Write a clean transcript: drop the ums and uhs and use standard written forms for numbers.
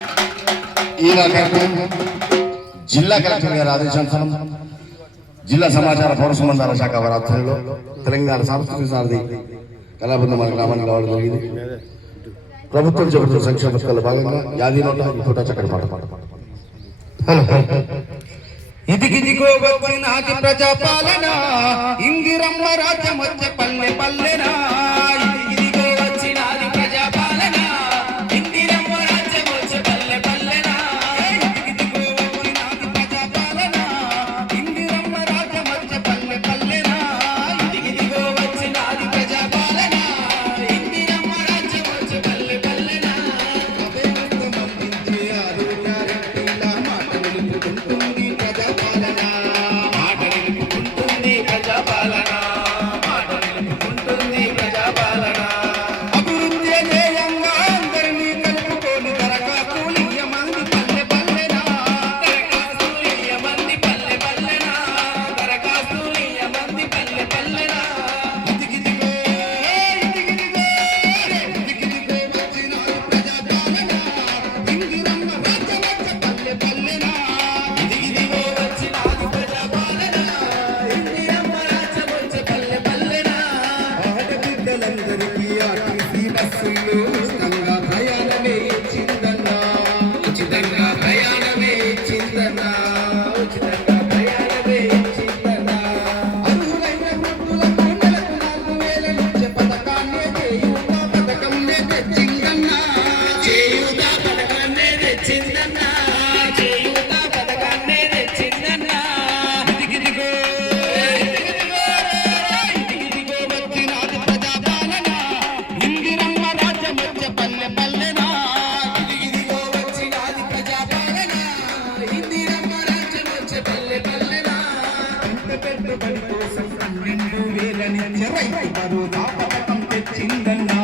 ఈ జిల్లా కలెక్టర్ గారి ఆదేశానుసారం జిల్లా సమాచార పౌర సంబంధాల శాఖ వారి ఆధ్వర్యంలో తెలంగాణ సాంస్కృతిక సారథి కళాబృందం మన గ్రామానికి రావడం జరిగింది. ప్రభుత్వం చెబుతున్న సంక్షేమ పథకాల్లో భాగంగా యాది నోట ఇంకోట చక్కటి పాట ఇదిగిదిగో వచ్చినాది ప్రజాపాలన ఇందిరమ్మ రాజ్యం వచ్చే పల్లె పల్లెనా ఇదిగిదిగో వచ్చినాది ప్రజాపాలన ఇందిరమ్మ రాజ్యం వచ్చే పల్లె పల్లెనా ఇదిగిదిగో వచ్చినాది ప్రజాపాలన ఇందిరమ్మ రాజ్యం వచ్చే పల్లె పల్లెనా ఇదిగిదిగో వచ్చినాది ప్రజాపాలన ఇందిరమ్మ రాజ్యం వచ్చే పల్లె పల్లెనా అదే మందించే ఆరోగ్యారెడ్డిలా మాటలు నిలుపుకుంటుంది ఉచితంగా ప్రయాణమే ఇచ్చిందన్నా ఉచితంగా ప్రయాణమే ఇచ్చిందన్నా ఉచితంగా ప్రయాణమే ఇచ్చిందన్నా అర్హులైన వృద్ధులకు నెలకు 4,000 ఇచ్చే పథకాన్నే చేయూత పథకంనే తెచ్చిందన్నా చేయూత పథకాన్నే తెచ్చిందన్నా చేయూత పథకాన్నే తెచ్చిందన్నా ఇదిగిదిగో వచ్చినాది ప్రజాపాలన ఇందిరమ్మ రాజ్యం వచ్చే పల్లె పల్లెనా ఇదిగిదిగో వచ్చినాది ప్రజాపాలన ఇందిరమ్మ రాజ్యం వచ్చే పల్లె పల్లెనా పెట్టుబడి కోసం 12,000 రైతు భరోసా పథకం తెచ్చిందన్నా